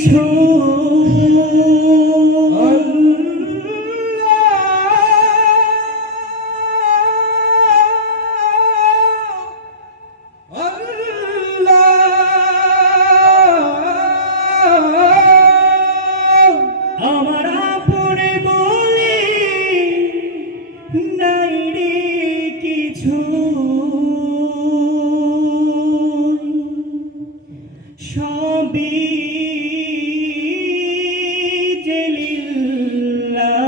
কিছু আমার আপনে বলে নাই রে কিছু সবই যে লিল্লাহ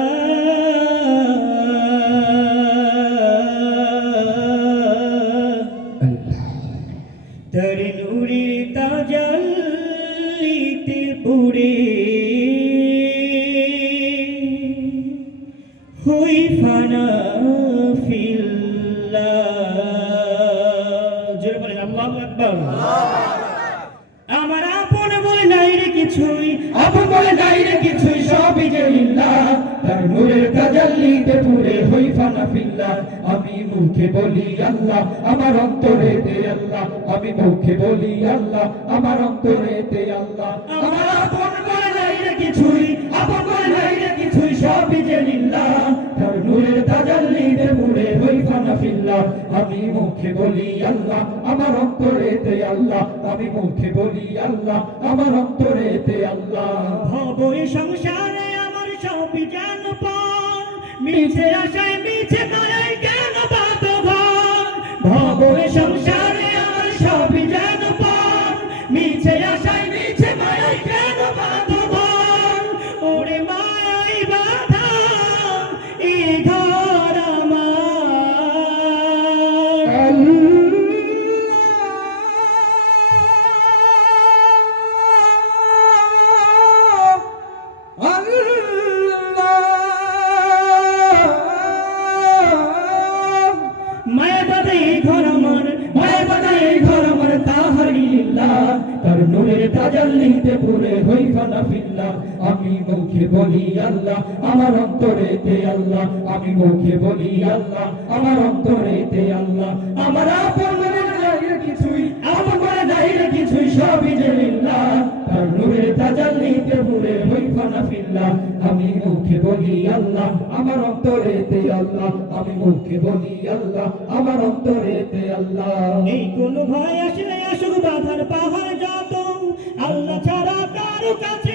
তার নূরের তাজাল্লিতে পুরে হই ফানা ফিল্লাহ। জোরে বলেন আল্লাহু আকবার। আমার আপন বলে নাই রে কিছুই, আপন বলে নাই রে কিছুই, সবই যে লিল্লাহ তার নূরের তাজাল্লিতে পুরে হই ফানা ফিল্লাহ। আমি মুখে বলি আল্লাহ, আমার অন্তরেতে আল্লাহ, আমি মুখে বলি আল্লাহ, আমার অন্তরেতে আল্লাহ। আমার আপন বলে নাই রে কিছুই, আপন বলে নাই রে কিছুই, সবই যে লিল্লাহ তার নূরের তাজাল্লিতে পুরে হই ফানা ফিল্লাহ। আমি মুখে বলি আল্লাহ, আমার অন্তরেতে আল্লাহ, আমি মুখে বলি আল্লাহ, আমার অন্তরেতে আল্লাহ। ভব এই সংসারে আমার সবই যেন পার, মিছে আশায় মিছে মায়ায় কেন বাঁধ ঘর। ভব এই সংসারে আমার সবই যেন পার, মিছে আশায় মিছে মায়ায় কেন বাঁধ ঘর। ওরে মায়াই বাঁধা এই ঘর আমার। মায়া বাঁধা এই ঘর আমার, মায়া বাঁধা এই ঘর আমার, তাহারি লিল্লাহ তার নূরের তাজাল্লিতে পুরে হই ফানা ফিল্লাহ। আমি মুখে বলি আল্লাহ, আমার অন্তরেতে আল্লাহ, আমি মুখে বলি আল্লাহ, আমার অন্তরেতে আল্লাহ। আমার আপন বলে নাই রে কিছুই, আপন বলে নাই রে কিছুই, সবই যে লিল্লাহ তার নূরের তাজাল্লিতে পুরে হই ফানা ফিল্লাহ। আমি মুখে বলি আল্লাহ, আমার অন্তরেতে আল্লাহ, আমি মুখে বলি আল্লাহ, আমার অন্তরেতে আল্লাহ। এই কোন ভয় আসলে আসুক বাধার পাহাড় যত, আল্লাহ ছাড়া কারো কাছে